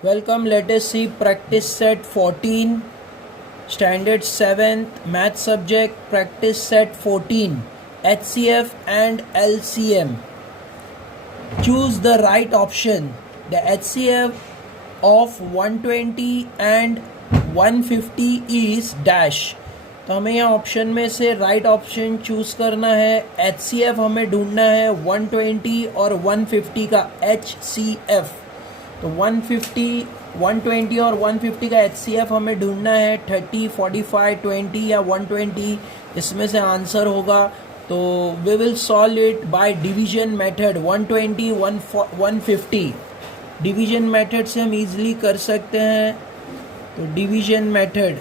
Welcome, let us see practice set 14, standard 7th, math subject, practice set 14, HCF and LCM. Choose the right option. The HCF of 120 and 150 is dash. तो हमें यहाँ option में से right option choose करना है. HCF हमें ढूंढना है 120 और 150 का HCF. तो 150, 120 और 150 का HCF हमें ढूंढना है. 30, 45, 20 या 120 इसमें से आंसर होगा. तो we will solve it by division method. 120, 150 division method से हम इजीली कर सकते हैं. तो डिवीजन मेथड,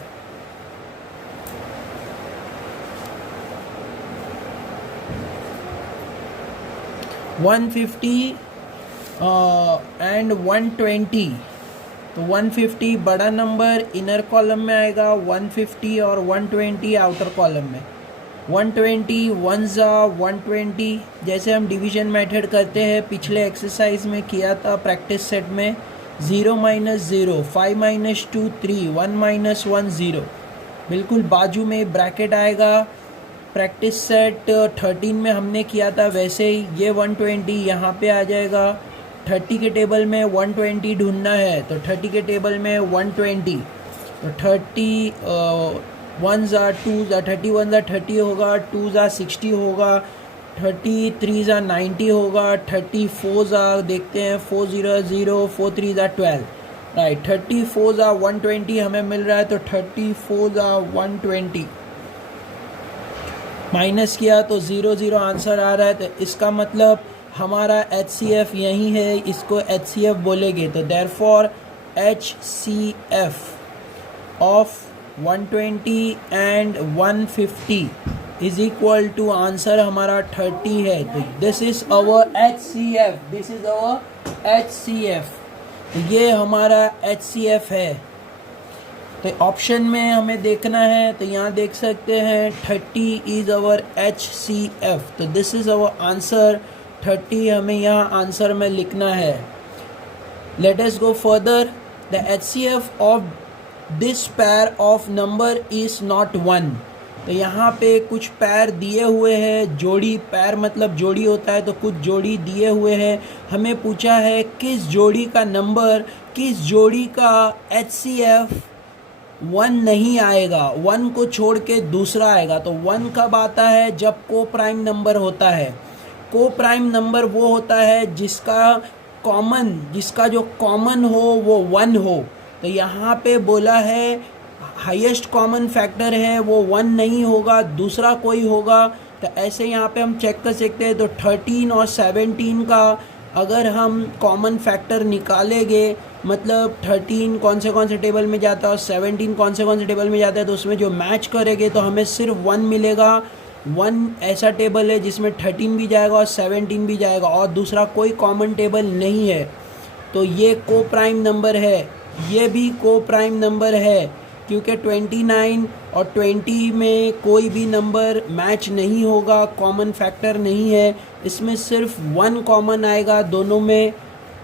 वन 120. तो 150 बड़ा नंबर इनर कॉलम में आएगा, 150 और 120 आउटर कॉलम में. 120 1 जा 120. जैसे हम डिवीजन मेथड करते हैं, पिछले एक्सरसाइज में किया था प्रैक्टिस सेट में. 0 - 0, 5 - 2 3, 1 - 1 0. बिल्कुल बाजू में ब्रैकेट आएगा. प्रैक्टिस सेट 13 में हमने किया था वैसे ही. ये 120 यहाँ पे आ जाएगा. 30 के टेबल में 120 ढूंढना है, तो 30 के टेबल में 120. तो 30 1 जा 2 जा 31 जा 30 होगा, 2 जा 60 होगा, 33 जा 90 होगा, 34 जा देखते हैं 4 0 0, 4 3 जा 12. राइट, 34 जा 120 हमें मिल रहा है. तो 34 जा 120 माइनस किया तो 0 0 आंसर आ रहा है. तो इसका मतलब हमारा HCF यही है, इसको HCF बोलेंगे. तो therefore HCF of 120 and 150 is equal to answer हमारा 30 है. तो this is our HCF, this is our HCF. तो ये हमारा HCF है. तो ऑप्शन में हमें देखना है, तो यहाँ देख सकते हैं 30 इज अवर HCF. तो दिस इज अवर आंसर. 30 हमें यहाँ आंसर में लिखना है. Late us go further. The HCF of this pair of number is not 1. तो यहाँ पे कुछ पैर दिए हुए हैं. जोड़ी, पैर मतलब जोड़ी होता है, तो कुछ जोड़ी दिए हुए हैं. हमें पूछा है किस जोड़ी का नंबर, किस जोड़ी का HCF 1 नहीं आएगा, 1 को छोड़ के दूसरा आएगा. तो 1 कब आता है? जब को प्राइम नंबर होता है. को प्राइम नंबर वो होता है जिसका जो कॉमन हो वो 1 हो. तो यहाँ पे बोला है हाईएस्ट कॉमन फैक्टर है वो 1 नहीं होगा, दूसरा कोई होगा. तो ऐसे यहाँ पे हम चेक कर सकते हैं. तो 13 और 17 का अगर हम कॉमन फैक्टर निकालेंगे, मतलब 13 कौन से टेबल में जाता है और 17 कौन से टेबल में जाता है, तो उसमें जो मैच करेंगे तो हमें सिर्फ 1 मिलेगा. 1 ऐसा टेबल है जिसमें 13 भी जाएगा और 17 भी जाएगा, और दूसरा कोई कॉमन टेबल नहीं है. तो ये को प्राइम नंबर है. ये भी को प्राइम नंबर है, क्योंकि 29 और 20 में कोई भी नंबर मैच नहीं होगा, कॉमन फैक्टर नहीं है. इसमें सिर्फ 1 कॉमन आएगा दोनों में.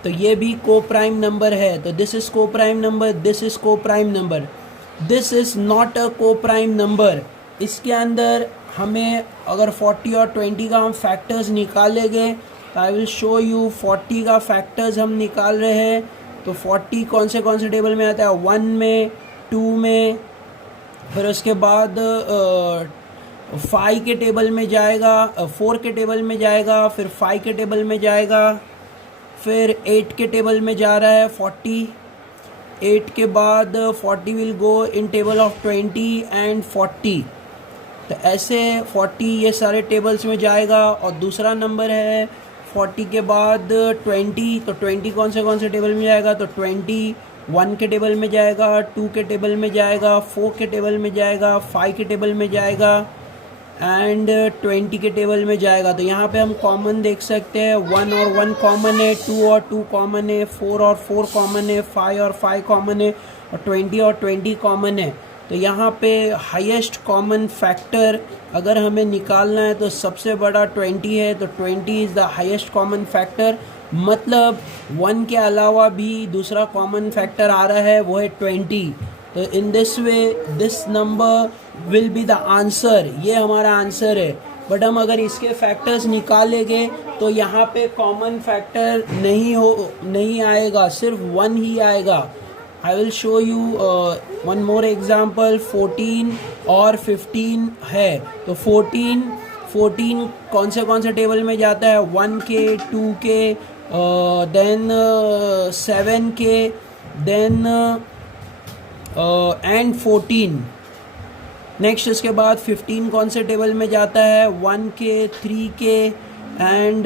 तो ये भी को प्राइम नंबर है. तो दिस इज को प्राइम नंबर, दिस इज को prime number. This is not a को प्राइम नंबर. इसके अंदर हमें अगर 40 और 20 का हम फैक्टर्स निकालेंगे, तो आई विल शो यू. 40 का फैक्टर्स हम निकाल रहे हैं. तो 40 कौन से टेबल में आता है? 1 में, 2 में, फिर उसके बाद 5 के टेबल में जाएगा, 4 के टेबल में जाएगा, फिर 5 के टेबल में जाएगा, फिर 8 के टेबल में जा रहा है 40. 8 के बाद 40 will go in table of 20 and 40. तो ऐसे 40 ये सारे टेबल्स में जाएगा. और दूसरा नंबर है 40 के बाद 20. तो 20 कौन से टेबल में जाएगा? तो 20 1 के टेबल में जाएगा, 2 के टेबल में जाएगा, 4 के टेबल में जाएगा, 5 के टेबल में जाएगा एंड 20 के टेबल में जाएगा. तो यहाँ पे हम कॉमन देख सकते हैं. 1 और 1 कॉमन है, 2 और 2 कॉमन है, 4 और 4 कॉमन है, 5 और 5 कॉमन है, और 20 और 20 कॉमन है. तो यहाँ पे हाईएस्ट कॉमन फैक्टर अगर हमें निकालना है तो सबसे बड़ा 20 है. तो 20 is the highest common factor. मतलब 1 के अलावा भी दूसरा कॉमन फैक्टर आ रहा है, वो है 20। तो in this way this number will be the answer, ये हमारा आंसर है। बट हम अगर इसके फैक्टर्स निकालेंगे तो यहाँ पे कॉमन फैक्टर नहीं आएगा, सिर्फ 1 ही आएगा। आई will show you one more example. 14 और 15 है, तो 14 कौन से टेबल में जाता है? 1 के, 2 के, देन 7 के, देन एंड 14। नेक्स्ट इसके बाद 15 कौन से टेबल में जाता है? 1 के, 3 के एंड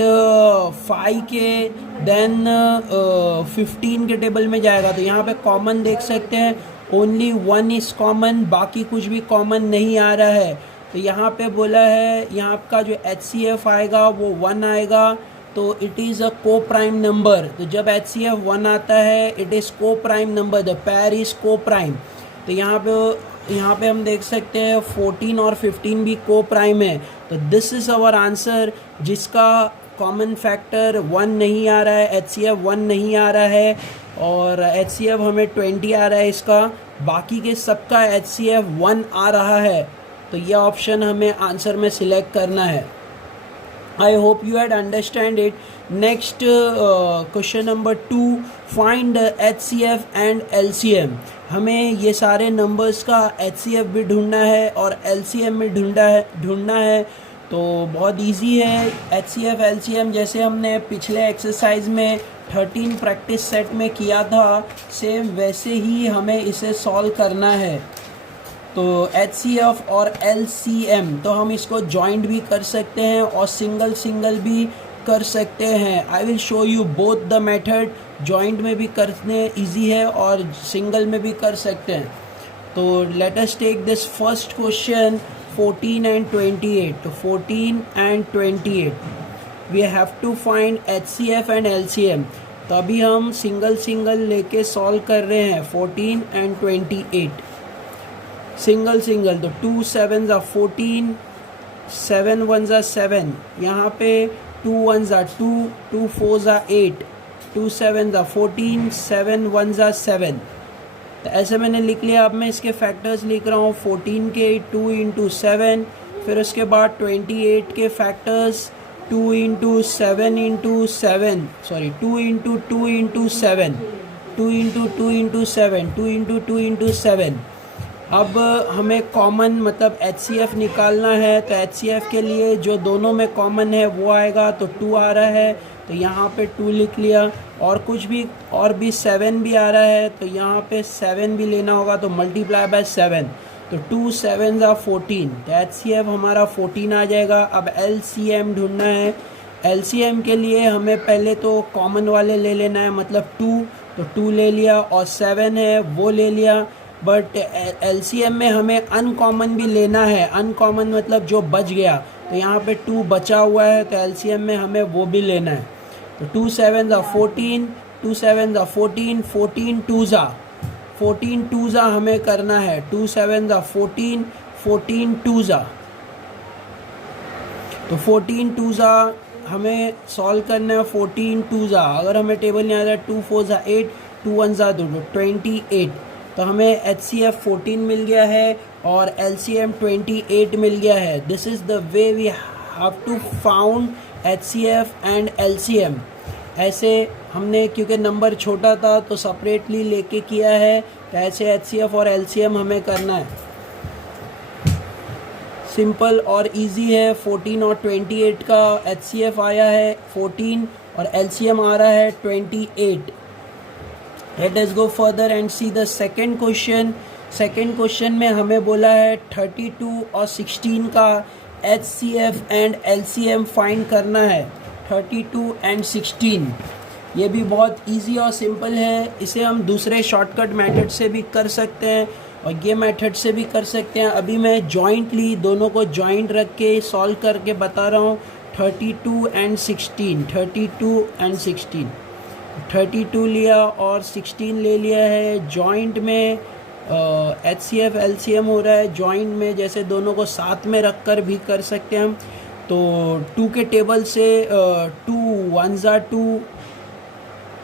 5 के, देन 15 के टेबल में जाएगा। तो यहाँ पे कॉमन देख सकते हैं, ओनली 1 इज कॉमन, बाकी कुछ भी कॉमन नहीं आ रहा है। तो यहाँ पे बोला है, यहाँ का जो HCF आएगा वो 1 आएगा, तो इट इज़ अ को प्राइम नंबर। तो जब HCF 1 आता है, इट इज़ को prime number, the pair is को प्राइम। तो यहाँ पे हम देख सकते हैं 14 और 15 भी को प्राइम है। तो दिस इज़ आवर आंसर, जिसका कॉमन फैक्टर 1 नहीं आ रहा है, HCF 1 नहीं आ रहा है, और HCF हमें 20 आ रहा है इसका, बाकी के सबका HCF 1 आ रहा है। तो ये ऑप्शन हमें आंसर में सिलेक्ट करना है। I hope you had understand it. Next question number 2, find HCF and LCM। हमें ये सारे नंबर्स का HCF भी ढूंढना है और LCM भी ढूंढना है। तो बहुत इजी है। HCF LCM जैसे हमने पिछले एक्सरसाइज में 13 प्रैक्टिस सेट में किया था, सेम वैसे ही हमें इसे सॉल्व करना है। तो HCF और LCM तो हम इसको जॉइंट भी कर सकते हैं और सिंगल भी कर सकते हैं। I will show you both the method, joint में भी करने इजी है और सिंगल में भी कर सकते हैं। तो let us take this first question, 14 and 28। तो 14 and 28 we have to find HCF and LCM। तो अभी हम सिंगल लेके सॉल्व कर रहे हैं। 14 एंड 28 सिंगल, तो 2 7s are 14, 7 1s are 7, यहाँ पे 2 1s are 2, 2 4s are 8, 2 7s are 14, 7 1s are 7। तो ऐसे मैंने लिख लिया। अब मैं इसके फैक्टर्स लिख रहा हूँ। 14 के 2 इंटू 7, फिर उसके बाद 28 के factors 2 into 7 into 7, sorry 2 into 2 into 7, 2 into 2 into 7, 2 into 2 into 7। अब हमें कॉमन मतलब HCF निकालना है। तो HCF के लिए जो दोनों में कॉमन है वो आएगा, तो 2 आ रहा है, तो यहाँ पे 2 लिख लिया। और कुछ भी और भी 7 भी आ रहा है, तो यहाँ पे 7 भी लेना होगा, तो मल्टीप्लाई बाय 7। तो 2 7s are 14, तो HCF हमारा 14 आ जाएगा। अब LCM ढूंढना है। LCM के लिए हमें पहले तो कॉमन वाले ले लेना है, मतलब 2, तो 2 ले लिया, और 7 है वो ले लिया। बट LCM में हमें अनकॉमन भी लेना है। अनकॉमन मतलब जो बच गया, तो यहाँ पे 2 बचा हुआ है, तो LCM में हमें वो भी लेना है। तो 2 7s are 14, 2 7s are 14, 14 2s are हमें करना है। 2 7s are 14, 14 2s are, तो 14 2s are हमें सॉल्व करना है। 14 2s are, अगर हमें टेबल नहीं आ रहा, 2 4s are 8, 2 1s are 2, 28। तो हमें HCF 14 मिल गया है और LCM 28 मिल गया है। This is the way we have to found HCF and LCM। ऐसे हमने, क्योंकि नंबर छोटा था तो सेपरेटली लेके किया है, तो ऐसे HCF और LCM हमें करना है। सिंपल और इजी है। 14 और 28 का HCF आया है 14 और LCM आ रहा है 28। Let us go further and see the second question. Second question में हमें बोला है 32 और 16 का HCF एंड LCM फाइंड करना है। 32 एंड 16 ये भी बहुत इजी और सिंपल है। इसे हम दूसरे शॉर्टकट मेथड से भी कर सकते हैं और ये मेथड से भी कर सकते हैं। अभी मैं जॉइंटली दोनों को जॉइंट रख के सॉल्व करके बता रहा हूँ। 32 एंड 16, 32 एंड 16, 32 लिया और 16 ले लिया है। जॉइंट में HCF LCM हो रहा है। जॉइंट में जैसे दोनों को साथ में रख कर भी कर सकते हैं हम। तो 2 के टेबल से 2 1s are 2,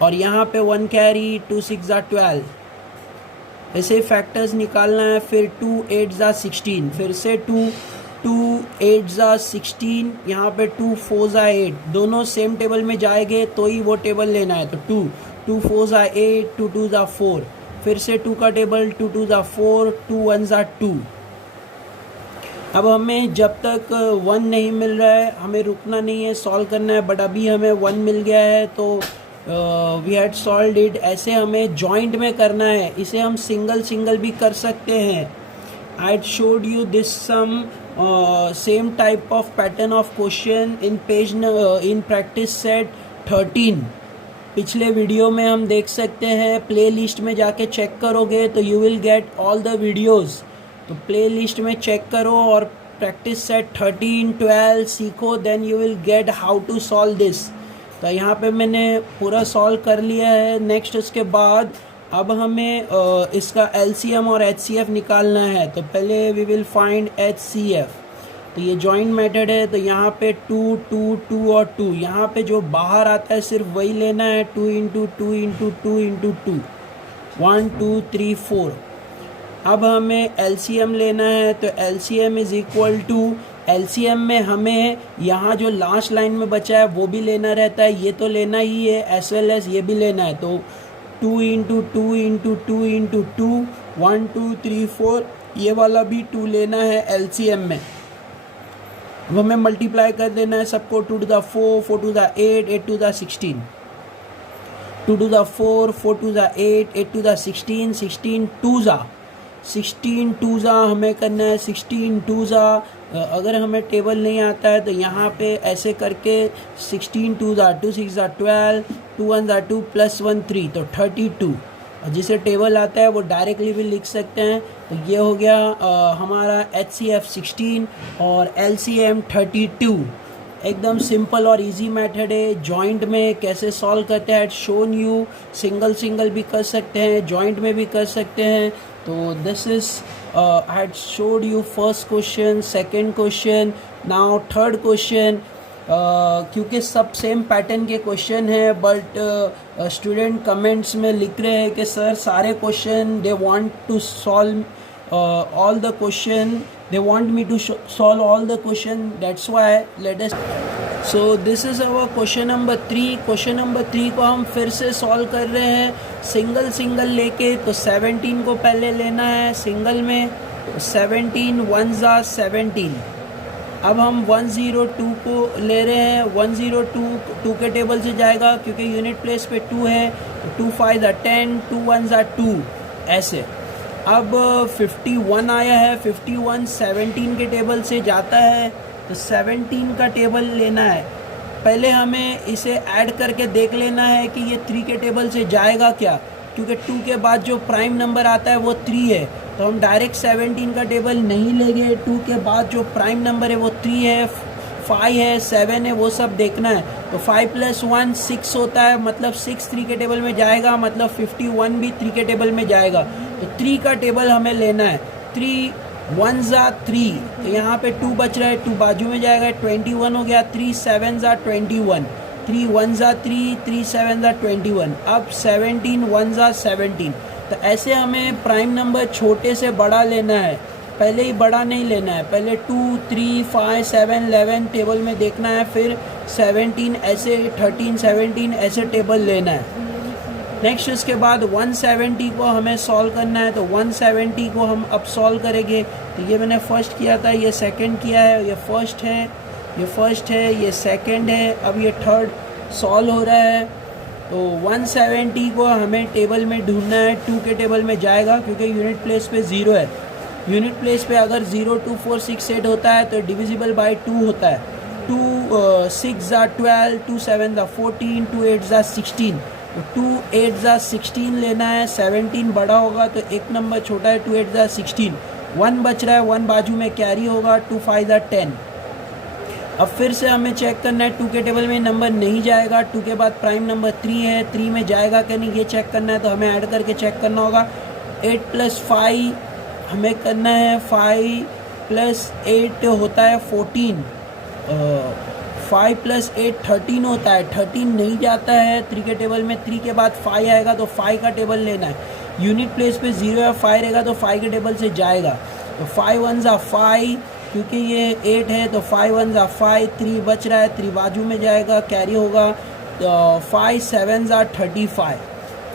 और यहाँ पे 1 कैरी, 2 6 ज़ा 12, ऐसे फैक्टर्स निकालना है। फिर 2 8 ज़ा 16, फिर से 2 8 ज़ा 16, यहाँ पे 2 4 ज़ा 8, दोनों सेम टेबल में जाएंगे तो ही वो टेबल लेना है। तो 2 4 ज़ा 8, 2 2 ज़ा 4, फिर से 2 का टेबल, 2 2 ज़ा 4, 2 1 ज़ा 2। अब हमें जब तक 1 नहीं मिल रहा है हमें रुकना नहीं है, सॉल्व करना है। बट अभी हमें 1 मिल गया है तो वी हैड सॉल्व्ड इट। ऐसे हमें जॉइंट में करना है, इसे हम सिंगल भी कर सकते हैं। I had showed you this some same type of pattern of question in practice set 13। पिछले वीडियो में हम देख सकते हैं, प्ले लिस्ट में जाके चेक करोगे तो you will get all the videos. तो प्ले लिस्ट में चेक करो और प्रैक्टिस सेट 13 12 सीखो, then you will get how to solve this. तो यहाँ पे मैंने पूरा सॉल्व कर लिया है। नेक्स्ट उसके बाद अब हमें इसका LCM और HCF निकालना है। तो पहले वी विल फाइंड HCF। तो ये जॉइंट मेथड है, तो यहाँ पे 2 2 2 और 2, यहाँ पे जो बाहर आता है सिर्फ वही लेना है। 2 × 2 × 2 × 2, 1 2 3 4। अब हमें LCM लेना है, तो LCM is equal to, LCM में हमें यहाँ जो लास्ट लाइन में बचा है वो भी लेना रहता है, ये तो लेना ही है, एज वेल एज ये भी लेना है। तो 2 × 2 × 2 × 2, 1 2 3 4, ये वाला भी 2 लेना है LCM में। अब हमें मल्टीप्लाई कर देना है सबको। 2 to the 4, 4 to the 8, 8 to the 16, 2 to the 4, 4 to the 8, 8 to the 16, 16 2 ज़ा 16 2 ज़ा हमें करना है। 16 2 ज़ा अगर हमें टेबल नहीं आता है तो यहाँ पे ऐसे करके 16 2 ज़ा 2 6 ज़ा 12, 2 1 ज़ा 2 + 1 3, तो 32। और जिसे टेबल आता है वो डायरेक्टली भी लिख सकते हैं। तो ये हो गया हमारा HCF 16 और LCM 32। एकदम सिंपल और इजी मेथड है। जॉइंट में कैसे सॉल्व करते हैं शोन यू, सिंगल भी कर सकते हैं, जॉइंट में भी कर सकते हैं। तो this is I had showed you first question, second question, now third question. क्योंकि सब सेम पैटर्न के क्वेश्चन है, बट स्टूडेंट कमेंट्स में लिख रहे हैं कि सर सारे question they want to solve all the question, they want me to solve all the question, that's why let us, so this is our question number 3। Question number 3 को हम फिर से सॉल्व कर रहे हैं सिंगल लेके। तो 17 को पहले लेना है सिंगल में, 17 1 ज़ा 17। अब हम 102 को ले रहे हैं। 102 के टेबल से जाएगा क्योंकि यूनिट प्लेस पे 2 है। 2 5 ज़ा 10, 2 1 ज़ा 2, ऐसे। अब 51 आया है, 51 17 के टेबल से जाता है, तो 17 का टेबल लेना है। पहले हमें इसे ऐड करके देख लेना है कि ये 3 के टेबल से जाएगा क्या, क्योंकि 2 के बाद जो प्राइम नंबर आता है वो 3 है। तो हम डायरेक्ट 17 का टेबल नहीं लेंगे, 2 के बाद जो प्राइम नंबर है वो 3 है, 5 है, 7 है, वो सब देखना है। तो 5 + 1 6 होता है, मतलब 6 3 के टेबल में जाएगा, मतलब 51 भी 3 के टेबल में जाएगा। तो 3 का टेबल हमें लेना है। 3 1 ज़ा 3, तो यहाँ पे 2 बच रहा है, 2 बाजू में जाएगा, 21 हो गया। 3 7 ज़ा 21, 3 1 ज़ा 3, 3 7 ज़ा 21। अब 17 1 ज़ा 17। तो ऐसे हमें प्राइम नंबर छोटे से बड़ा लेना है, पहले ही बड़ा नहीं लेना है। पहले 2 3 5 7 11 टेबल में देखना है, फिर 17 ऐसे, 13 17 ऐसे टेबल लेना है। नेक्स्ट इसके बाद 170 को हमें सॉल्व करना है। तो 170 को हम अब सॉल्व करेंगे। तो ये मैंने फर्स्ट किया था, ये सेकंड किया है, ये फर्स्ट है, ये फर्स्ट है, ये सेकंड है, अब ये थर्ड सॉल्व हो रहा है। तो 170 को हमें टेबल में ढूंढना है। 2 के टेबल में जाएगा क्योंकि यूनिट प्लेस पे 0 है। यूनिट प्लेस पे अगर 0 2 4 6 8 होता है तो डिविजिबल बाय 2 होता है। 2 6 ज़ा 12, 2 7 ज़ा 14, 2 8 ज़ा 16। तो 2 8 ज़ा 16 लेना है। 17 बड़ा होगा तो एक नंबर छोटा है, 2 8 ज़ा 16। 1 बच रहा है, 1 बाजू में कैरी होगा, 2 5 ज़ा 10। अब फिर से हमें चेक करना है, 2 के टेबल में नंबर नहीं जाएगा। 2 के बाद प्राइम नंबर 3 है, 3 में जाएगा कि नहीं ये चेक करना है। तो हमें ऐड करके चेक करना होगा। 8 + 5 हमें करना है, 5 + 8 होता है 14। 5 + 8 13 होता है, 13 नहीं जाता है 3 के टेबल में, 3 के बाद 5 आएगा तो 5 का टेबल लेना है। यूनिट प्लेस पे 0 या 5 रहेगा तो 5 के टेबल से जाएगा। तो 5 1 5, क्योंकि ये 8 है तो 5 1 5, 3 बच रहा है, 3 बाजू में जाएगा, कैरी होगा। तो 5 7 35,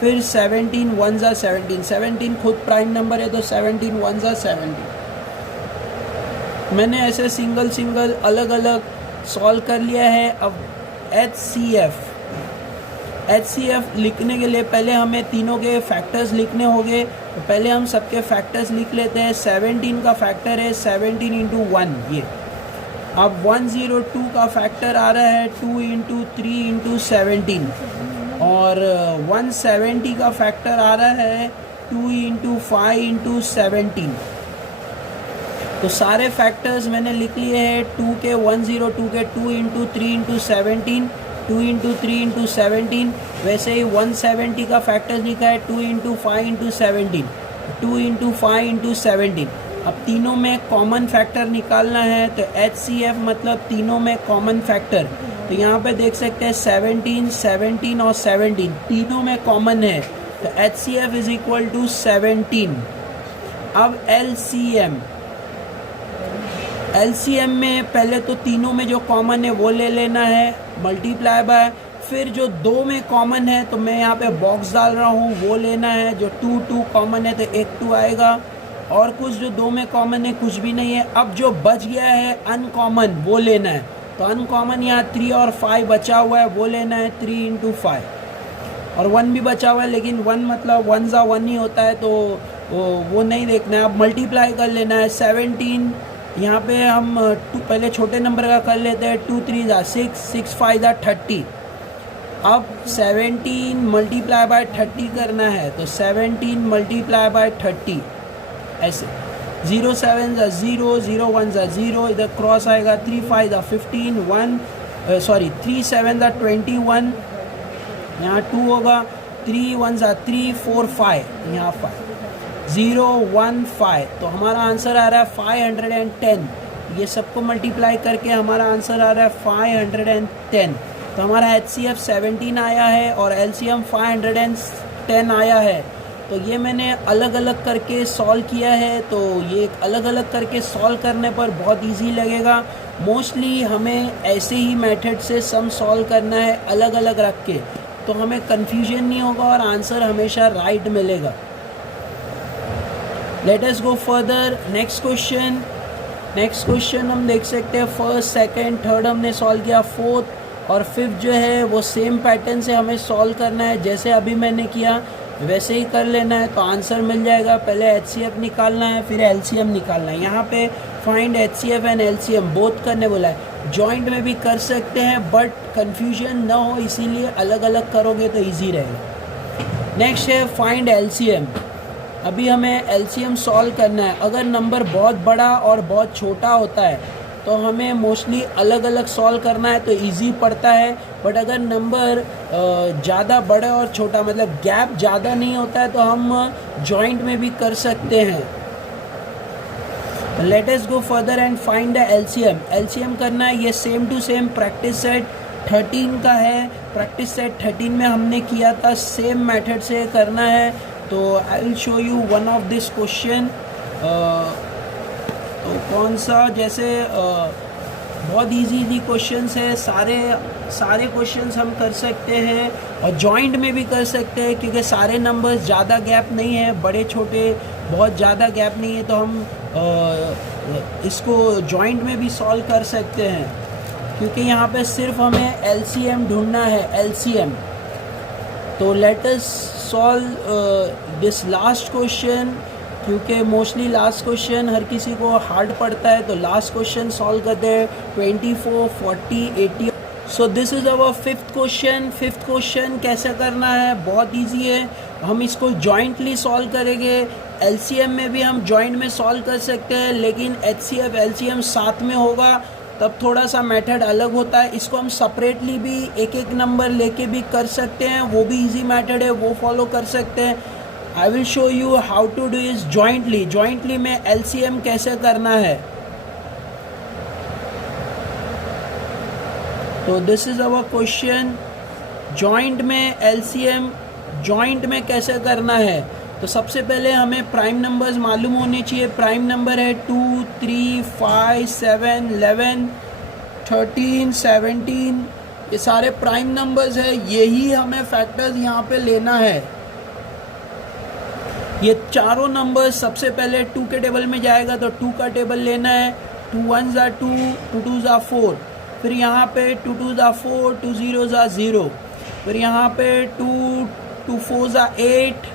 फिर 17 1 17, 17 खुद प्राइम नंबर है तो 17 1 17। मैंने ऐसे सिंगल अलग अलग सॉल्व कर लिया है। अब HCF लिखने के लिए पहले हमें तीनों के फैक्टर्स लिखने होंगे। तो पहले हम सबके फैक्टर्स लिख लेते हैं। 17 का फैक्टर है 17 × 1 ये। अब 102 का फैक्टर आ रहा है 2 × 3 × 17, और 170 का फैक्टर आ रहा है 2 × 5 × 17। तो सारे फैक्टर्स मैंने लिख लिए हैं। 2 के 102 के 2 × 3 × 17, 2 × 3 × 17। वैसे ही 170 का फैक्टर्स लिखा है 2 × 5 × 17, 2 × 5 × 17। अब तीनों में कॉमन फैक्टर निकालना है, तो HCF मतलब तीनों में कॉमन फैक्टर। तो यहाँ पे देख सकते हैं 17, 17 और 17 तीनों में कॉमन है, तो HCF = 17। अब LCM में पहले तो तीनों में जो कॉमन है वो ले लेना है, मल्टीप्लाई बाय, फिर जो 2 में कॉमन है तो मैं यहाँ पे बॉक्स डाल रहा हूँ वो लेना है। जो 2 कॉमन है तो एक 2 आएगा, और कुछ जो 2 में कॉमन है कुछ भी नहीं है। अब जो बच गया है अनकॉमन वो लेना है। तो अनकॉमन यहाँ 3 और 5 बचा हुआ है वो लेना है, 3 × 5, और 1 भी बचा हुआ है, लेकिन 1 मतलब 1 × 1 ही होता है तो वो नहीं देखना है। अब मल्टीप्लाई कर लेना है। 17 यहाँ पे हम पहले छोटे नंबर का कर लेते हैं। 2 3 6, 6 5 30। अब 17 मल्टीप्लाई बाय 30 करना है, तो 17 मल्टीप्लाई बाय 30 ऐसे। 0 7 0, 0 1 0, इधर क्रॉस आएगा। 3 5 15, 3 7 21, यहाँ 2 होगा। 3 1 3, 4 5, यहाँ 5, 0 1 5। तो हमारा आंसर आ रहा है 510। ये सबको मल्टीप्लाई करके हमारा आंसर आ रहा है 510। तो हमारा HCF 17 आया है और LCM 510 आया है। तो ये मैंने अलग अलग करके सॉल्व किया है। तो ये अलग अलग करके सॉल्व करने पर बहुत इजी लगेगा। मोस्टली हमें ऐसे ही मेथड से सम सॉल्व करना है अलग अलग रख के, तो हमें कन्फ्यूजन नहीं होगा और आंसर हमेशा राइट मिलेगा। Late us go further. Next question हम देख सकते हैं। फर्स्ट, सेकंड, थर्ड हमने सॉल्व किया। फोर्थ और फिफ्थ जो है वो सेम पैटर्न से हमें सॉल्व करना है। जैसे अभी मैंने किया वैसे ही कर लेना है तो आंसर मिल जाएगा। पहले HCF निकालना है, फिर LCM निकालना है। यहाँ पे find HCF and LCM both करने बोला है। जॉइंट में भी कर सकते हैं बट कन्फ्यूजन ना हो इसीलिए अलग अलग करोगे तो ईजी रहेगा। नेक्स्ट है फाइंड LCM। अभी हमें LCM सॉल्व करना है। अगर नंबर बहुत बड़ा और बहुत छोटा होता है तो हमें मोस्टली अलग अलग सॉल्व करना है तो इजी पड़ता है। बट अगर नंबर ज़्यादा बड़ा और छोटा मतलब गैप ज़्यादा नहीं होता है तो हम जॉइंट में भी कर सकते हैं। Let us go further and find the LCM। LCM करना है, ये same to same practice set 13 का है। प्रैक्टिस सेट 13 में हमने किया था, सेम मेथड से करना है। तो आई will show you one of this question. तो कौन सा, जैसे बहुत इजी क्वेश्चंस है, सारे क्वेश्चंस हम कर सकते हैं और जॉइंट में भी कर सकते हैं क्योंकि सारे नंबर्स ज़्यादा गैप नहीं है, बड़े छोटे बहुत ज़्यादा गैप नहीं है, तो हम इसको जॉइंट में भी सॉल्व कर सकते हैं क्योंकि यहाँ पे सिर्फ हमें LCM ढूंढना है। LCM तो let us solve this last question क्योंकि मोस्टली लास्ट क्वेश्चन हर किसी को हार्ड पड़ता है। तो लास्ट क्वेश्चन सॉल्व करते हैं। 24 40 80। So this is our fifth question. Fifth question कैसे करना है, बहुत इजी है। हम इसको जॉइंटली सॉल्व करेंगे। LCM में भी हम जॉइंट में सॉल्व कर सकते हैं लेकिन HCF LCM साथ में होगा तब थोड़ा सा मेथड अलग होता है। इसको हम सेपरेटली भी एक एक नंबर लेके भी कर सकते हैं, वो भी इजी मेथड है, वो फॉलो कर सकते हैं। I will show you how to do is jointly में LCM कैसे करना है। तो this is our question. Joint में एलसीएम जॉइंट में कैसे करना है, तो सबसे पहले हमें प्राइम नंबर्स मालूम होने चाहिए। प्राइम नंबर है 2, 3, 5, 7, 11, 13, 17, ये सारे प्राइम नंबर्स है। यही हमें फैक्टर्स यहाँ पे लेना है। ये चारों नंबर्स सबसे पहले 2 के टेबल में जाएगा, तो 2 का टेबल लेना है। 2 1s are 2, 2 2s are 4, फिर यहाँ पे 2 2s are 4, 2 0s are 0, फिर यहाँ पे 2 4s are 8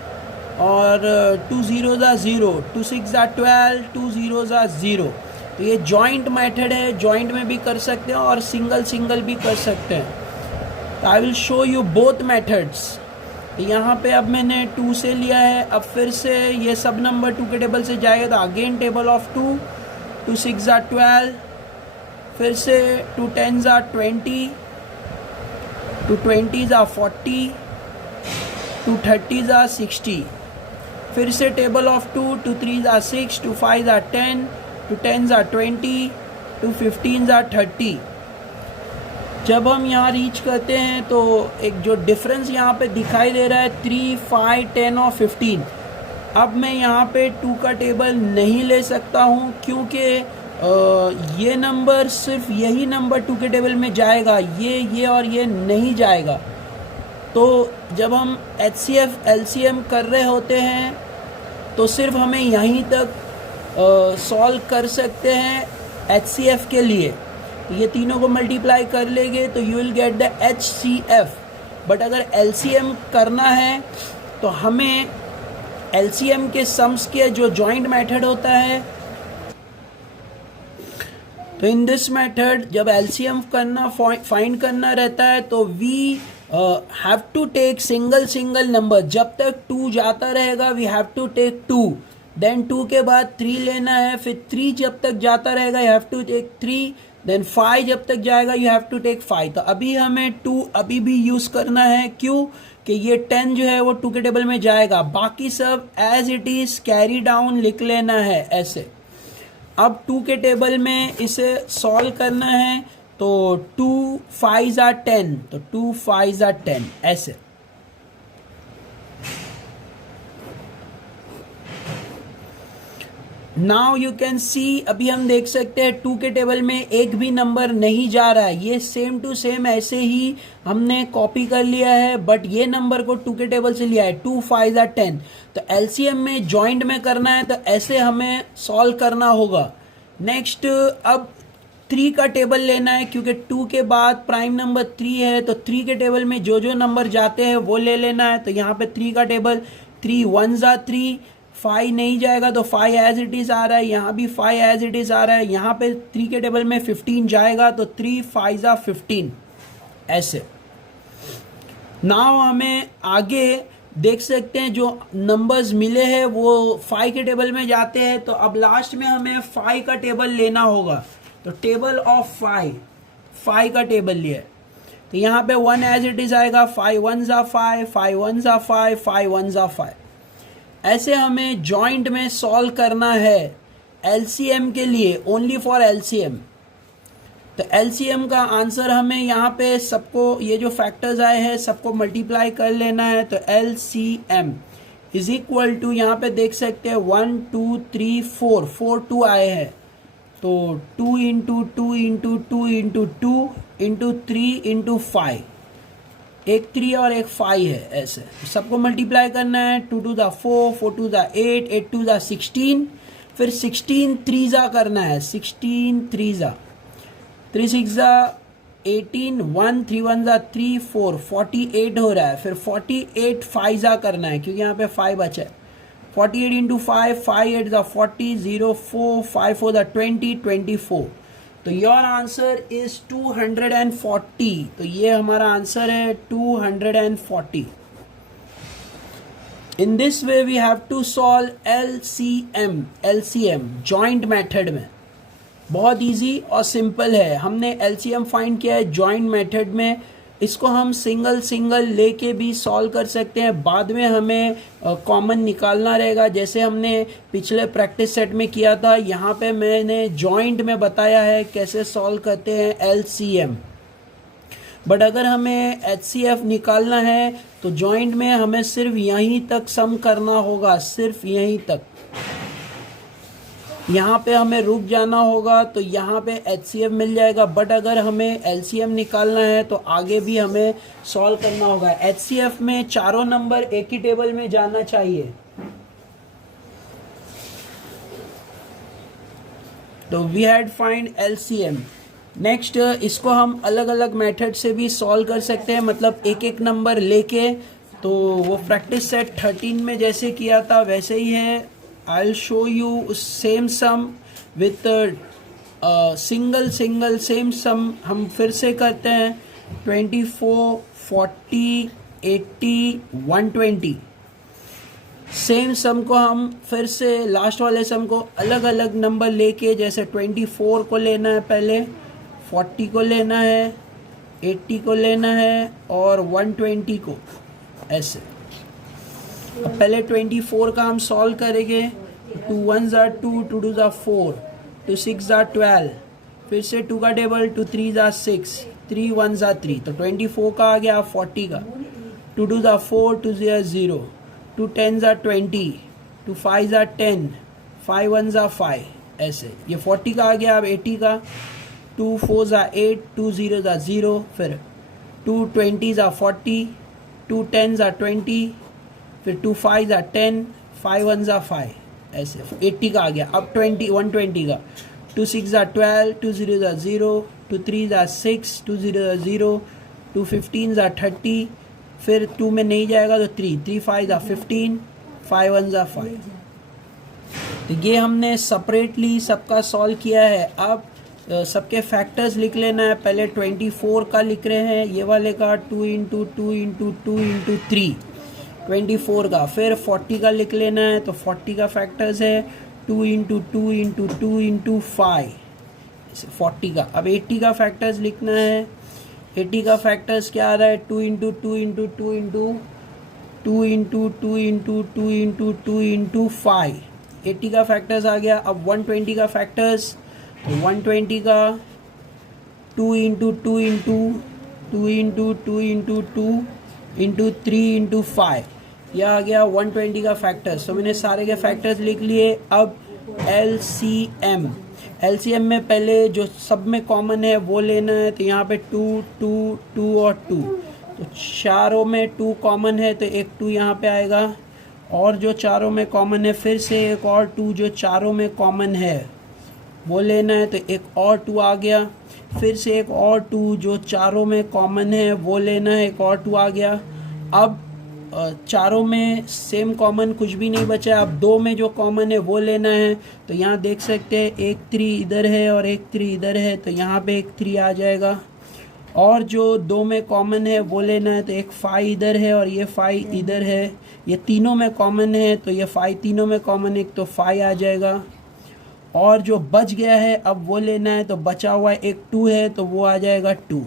और 2 0s are 0, 2 6s are 12, 2 0s are 0। तो ये जॉइंट मेथड है, जॉइंट में भी कर सकते हैं और सिंगल सिंगल भी कर सकते हैं। तो आई will show you both methods. तो यहाँ पे अब मैंने 2 से लिया है, अब फिर से ये सब नंबर 2 के टेबल से जाएगा, तो again table of 2, 2 6s are 12, फिर से 2 10s are 20, 2 20s are 40, 2 30s are 60, फिर से table of 2, 2 3s are 6, 2 5s are 10, 2 10s are 20, 2 15s are 30। जब हम यहाँ रीच करते हैं तो एक जो डिफरेंस यहाँ पे दिखाई दे रहा है 3, 5, 10 और 15। अब मैं यहाँ पे 2 का टेबल नहीं ले सकता हूँ, क्योंकि ये नंबर सिर्फ यही नंबर 2 के टेबल में जाएगा, ये और ये नहीं जाएगा। तो जब हम HCF LCM कर रहे होते हैं तो सिर्फ हमें यहीं तक सॉल्व कर सकते हैं HCF के लिए। तो ये तीनों को मल्टीप्लाई कर लेंगे तो you will get the HCF। But अगर LCM करना है तो हमें LCM के सम्स के जो जॉइंट मेथड होता है, तो इन दिस मेथड जब LCM करना फाइंड करना रहता है तो we have to take single number. जब तक 2 जाता रहेगा we have to take 2, then 2 के बाद 3 लेना है, फिर 3 जब तक जाता रहेगा you have to take 3, then 5 जब तक जाएगा यू हैव टू टेक 5। तो अभी हमें 2 अभी भी यूज़ करना है, क्यों कि ये 10 जो है वो 2 के टेबल में जाएगा, बाकी सब as it is carry down लिख लेना है ऐसे। अब 2 के टेबल में इसे सॉल्व करना है, तो 2 5s are 10, तो 2 5s are 10 ऐसे। नाउ यू कैन सी, अभी हम देख सकते हैं 2 के टेबल में एक भी नंबर नहीं जा रहा है, ये सेम टू सेम ऐसे ही हमने कॉपी कर लिया है, बट ये नंबर को 2 के टेबल से लिया है। 2 5s are 10, तो LCM में जॉइंट में करना है तो ऐसे हमें सॉल्व करना होगा। नेक्स्ट अब 3 का टेबल लेना है, क्योंकि 2 के बाद प्राइम नंबर 3 है, तो 3 के टेबल में जो जो नंबर जाते हैं वो ले लेना है। तो यहाँ पे 3 का टेबल 3 1s are 3, 5 नहीं जाएगा तो 5 एज इट इज़ आ रहा है, यहाँ भी 5 एज इट इज़ आ रहा है। यहाँ पे 3 के टेबल में 15 जाएगा तो 3 5s are 15 ऐसे। नाउ हमें आगे देख सकते हैं जो नंबर्स मिले हैं वो 5 के टेबल में जाते हैं, तो अब लास्ट में हमें 5 का टेबल लेना होगा। तो टेबल ऑफ 5 का टेबल लिया है, तो यहाँ पे 1 एज इट इज़ आएगा, 5 1s are 5, 5 1s are 5, 5 1s are 5। ऐसे हमें जॉइंट में सॉल्व करना है LCM के लिए, ओनली फॉर LCM। तो LCM का आंसर हमें यहाँ पे सबको, ये जो फैक्टर्स आए हैं सबको मल्टीप्लाई कर लेना है। तो LCM इज इक्वल टू, यहाँ पे देख सकते हैं 1 2 3 4 2 आए हैं, तो 2 into 2 into 2 into 2 into 3 into 5, एक 3 और एक 5 है ऐसे। तो सबको मल्टीप्लाई करना है। 2 2 ज़ा 4, 4 2 ज़ा 8, 8 2 ज़ा 16, फिर 16 3 ज़ा करना है, 16 3 ज़ा, 3 6 ज़ा 18, 1 3 1 ज़ा 3 4, 48 हो रहा है। फिर 48 5 ज़ा करना है, क्योंकि यहाँ पे 5 बचा है। 48 इंटू 5, 5 8 ज़ा 40, 0 4, 5 4 ज़ा 20, 24। तो योर आंसर इज 240। तो ये हमारा आंसर है 240। In this way we have to solve LCM joint method में। बहुत इजी और सिंपल है। हमने LCM फाइंड किया है जॉइंट मेथड में, इसको हम सिंगल लेके भी सॉल्व कर सकते हैं। बाद में हमें कॉमन निकालना रहेगा, जैसे हमने पिछले प्रैक्टिस सेट में किया था। यहाँ पे मैंने जॉइंट में बताया है कैसे सॉल्व करते हैं LCM। बट अगर हमें HCF निकालना है तो जॉइंट में हमें सिर्फ यहीं तक सम करना होगा, सिर्फ यहीं तक। यहाँ पे हमें रुक जाना होगा तो यहाँ पे HCF मिल जाएगा। बट अगर हमें LCM निकालना है तो आगे भी हमें सॉल्व करना होगा। HCF में चारों नंबर एक ही टेबल में जाना चाहिए। तो we had find LCM। Next इसको हम अलग अलग मेथड से भी सॉल्व कर सकते हैं, मतलब एक एक नंबर लेके। तो वो प्रैक्टिस सेट 13 में जैसे किया था वैसे ही है। I will show you same sum with single same sum. हम फिर से करते हैं 24, 40, 80, 120। सेम सम को हम फिर से लास्ट वाले सम को अलग अलग नंबर लेके, जैसे 24 को लेना है पहले, 40 को लेना है, 80 को लेना है और 120 को, ऐसे। अब पहले 24 का हम सॉल्व करेंगे। 2 1s are 2, 2 2s are 4, 2 6s are 12, फिर से 2 का table, 2 3s are 6, 3 1s are 3। तो 24 का आ गया 40 का। 2 2s are 4, 2 0 are 0, 2 10s are 20, 2 5s are 10, 5 1s are 5, ऐसे। ये 40 का आ गया। अब 80 का 2 4s are 8, 2 0s are 0, फिर 2 20s are 40, 2 10s are 20, फिर 2 5s are 10, 5 1s are 5, ऐसे। 80 का आ गया। अब 120 का 2 6s are 12, 2 0s are 0, 2 3s are 6, 2 0s are 0, 2 15s are 30, फिर 2 में नहीं जाएगा तो 3 3 5s are 15, 5 1s are 5। तो ये हमने सेपरेटली सबका सॉल्व किया है। अब सबके फैक्टर्स लिख लेना है। पहले 24 का लिख रहे हैं, ये वाले का 2 × 2 × 2 × 3 24 का। फिर 40 का लिख लेना है, तो 40 का फैक्टर्स है 2 × 2 × 2 × 5, 40 का। अब 80 का फैक्टर्स लिखना है। 80 का फैक्टर्स क्या आ रहा है? 2 × 2 × 2 × 2 × 2 × 2 × 2 × 5। 80 का फैक्टर्स आ गया। अब 120 का फैक्टर्स, तो 120 का 2 × 2 × 2 × 2 × 2 × 2 × 3 × 5, यह आ गया 120 का फैक्टर्स। तो मैंने सारे के फैक्टर्स लिख लिए। अब LCM में पहले जो सब में कॉमन है वो लेना है। तो यहाँ पे 2 2 2 और 2, तो चारों में 2 कॉमन है तो एक 2 यहाँ पे आएगा। और जो चारों में कॉमन है फिर से एक और 2 जो चारों में कॉमन है वो लेना है, तो एक और 2 आ गया। फिर से एक और 2 जो चारों में कॉमन है वो लेना है, एक और 2 आ गया। अब चारों में सेम कॉमन कुछ भी नहीं बचा। अब 2 में जो कॉमन है वो लेना है। तो यहाँ देख सकते हैं एक 3 इधर है और एक 3 इधर है, तो यहाँ पे एक 3 आ जाएगा। और जो 2 में कॉमन है वो लेना है, तो एक 5 इधर है और ये 5 इधर है। ये तीनों में कॉमन है तो ये 5 तीनों में कॉमन है, तो 5 आ जाएगा। और जो बच गया है अब वो लेना है, तो बचा हुआ एक 2 है तो वो आ जाएगा 2।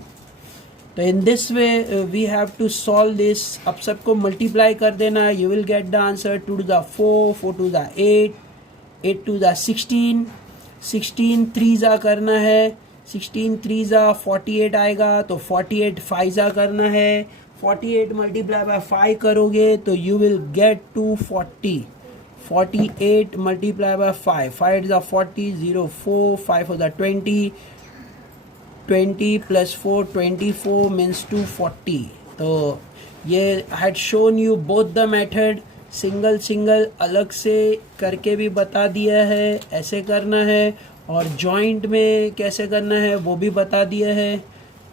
तो in this way we have to solve this. अब सबको मल्टीप्लाई कर देना है। You will get the answer 2 × 4, 4 × 8, 8 × 16, 16 3 करना है, 16 3 48 आएगा। तो 48 5 करना है। 48 मल्टीप्लाई बाय 5 करोगे तो you will gate 240। 48 multiply by 5, 5 × 40, 0 4, 5 × 20, 20 + 4 24 means 240। तो ये had shown you both the method, single अलग से करके भी बता दिया है ऐसे करना है, और जॉइंट में कैसे करना है वो भी बता दिया है।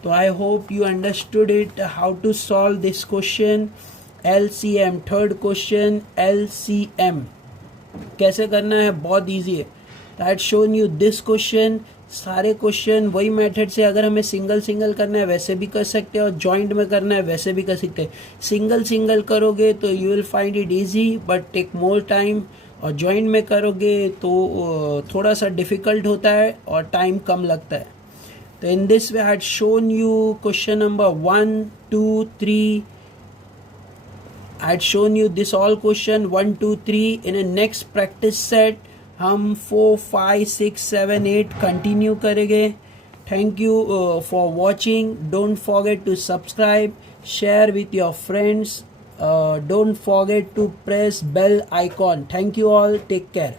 तो I hope you understood it how to solve this question LCM। Third question LCM कैसे करना है, बहुत ईजी है। तो I had shown you this question. सारे क्वेश्चन वही मेथड से, अगर हमें सिंगल करना है वैसे भी कर सकते हैं और जॉइंट में करना है वैसे भी कर सकते हैं। सिंगल करोगे तो you will find it easy but take more time, और जॉइंट में करोगे तो थोड़ा सा डिफ़िकल्ट होता है और टाइम कम लगता है। तो in this way I had shown you question number 1 2 3। I had shown you this all question 1 2 3। in a next practice set हम 4 5 6 7 8 कंटिन्यू करेंगे। Thank you for watching. Don't forget to subscribe, share with your friends. Don't forget to press bell icon. Thank you all. Take care.